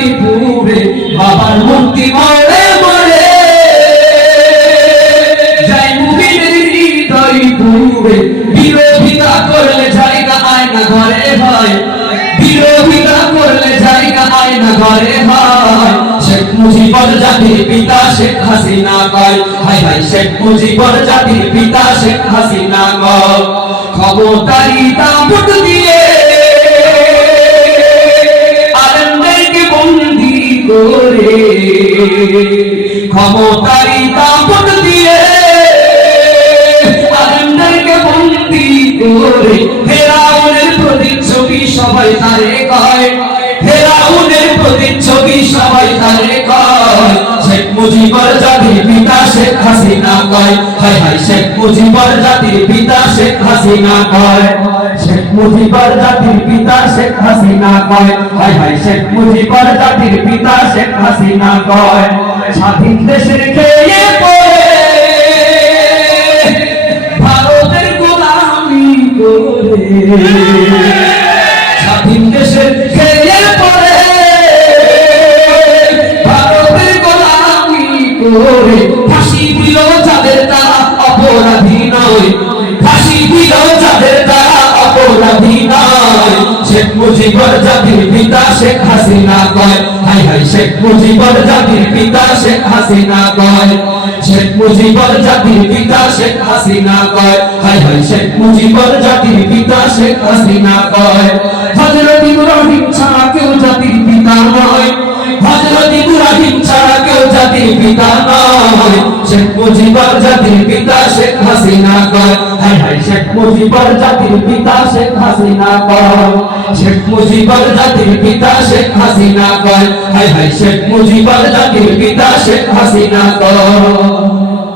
হৃদয় পুরে বাবার মুক্তি মরে মরে যাই মুমিনের হৃদয় পুরে বিরোধিতা করলে জায়গা আয়না ঘরে হয় বিরোধিতা করলে জায়গা আয়না ঘরে হয় শেখ মুজিবুর জাতির পিতা শেখ হাসিনা কয় হায় হায় শেখ মুজিবুর জাতির পিতা শেখ হাসিনা কয় ক্ষমতারই দাপট দিয়ে আলেমদেরকে বন্দী করে ক্ষমতারই দাপট দিয়ে আলেমদেরকে বন্দী করে ফেরাউনের প্রতিচ্ছবি সবাই তারে কয় ফেরাউনের প্রতিচ্ছবি সবাই তারে কয় শেখ মুজিবুর জাতির পিতা শেখ হাসিনা কয় হায় হায় শেখ মুজিবুর জাতির পিতা শেখ হাসিনা কয় শেখ মুজিবুর জাতির পিতা শেখ হাসিনা কয় হায় হায় শেখ মুজিবুর জাতির পিতা শেখ হাসিনা কয় স্বাধীন দেশের খেয়ে পড়ে ভারতের গোলামি করে স্বাধীন দেশের খেয়ে পড়ে ভারতের গোলামি করে ফাঁসি দিল যাদের তারা অপরাধী নয় ফাঁসি দিল যাদের তারা অপরাধী নয় শেখ মুজিবুর জাতির পিতা শেখ হাসিনা কয় হায় হায় শেখ মুজিবুর জাতির পিতা শেখ হাসিনা কয় শেখ মুজিবুর জাতির পিতা শেখ হাসিনা কয় হায় হায় শেখ মুজিবুর জাতির পিতা শেখ হাসিনা কয় হযরত ইব্রাহিম ছাড়া কেউ জাতির পিতা নয় হযরত ইব্রাহিম ছাড়া কেউ জাতির পিতা নয় শেখ মুজিবুর জাতির পিতা শেখ হাসিনা কয় হায় হায় শেখ মুজিবুর জাতির পিতা শেখ হাসিনা কয় শেখ মুজিবুর জাতির পিতা শেখ হাসিনা কয় হায় হায় শেখ মুজিবুর জাতির পিতা শেখ হাসিনা কয়